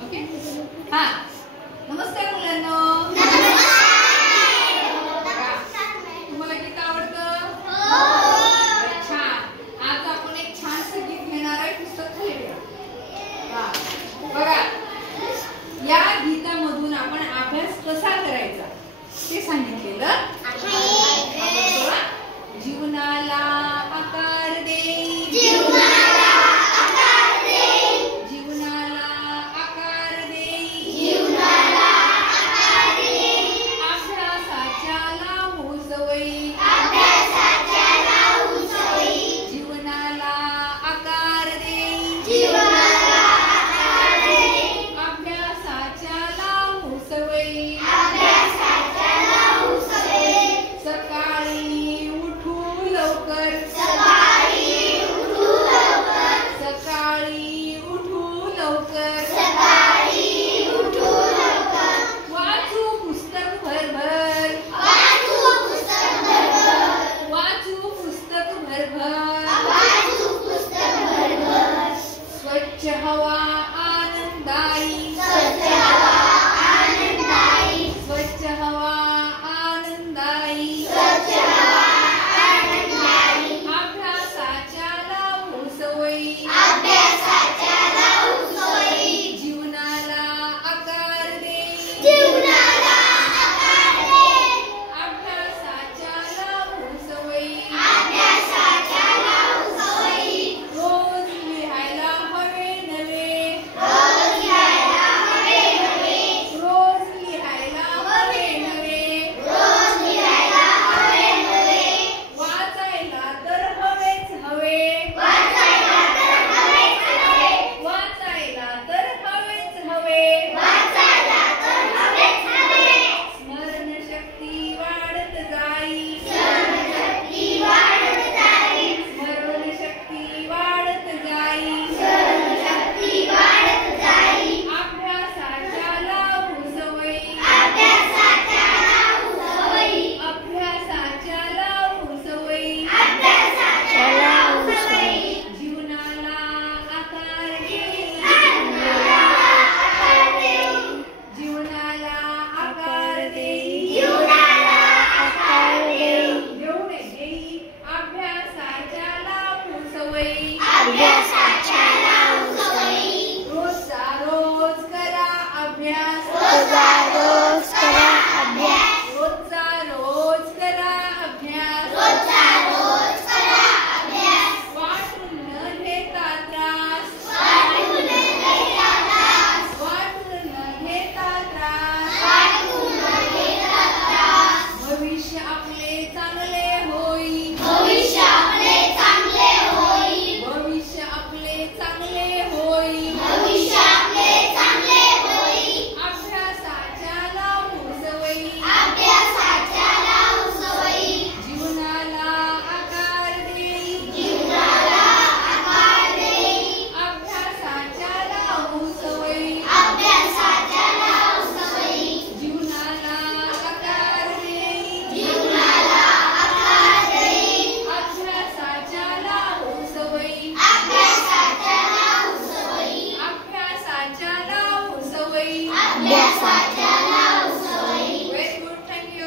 Okay हा नमस्कार मुलांनो. तुम्हाला गीत आवडतं? छान. आज आपण एक छानसं गीत घेणार आहे. पुस्तक खाली ठेवा. बघा या गीतामधून आपण अभ्यास कसा करायचा ते सांगितलेलं आहे. जीवनाला आकार दे, जीवनाला आकार दे, जीवनाला आकार दे, जीवनाला आकार दे. अभ्यासाच्या लावू सवयी, अभ्यासाच्या लावू सवयी. जीवनाला आकार दे, जीवनाला आकार दे. अभ्यासाच्या लावू सवयी, अभ्यासाच्या लावू सवयी. सकाळी उठू लवकर, सकाळी उठू लवकर, सकाळी उठू लवकर, सकाळी उठू लवकर. वाचू पुस्तक भरभर, वाचू पुस्तक भरभर, वाचू पुस्तक भरभर, वाचू पुस्तक भरभर. स्वच्छ हवा आनंददायी,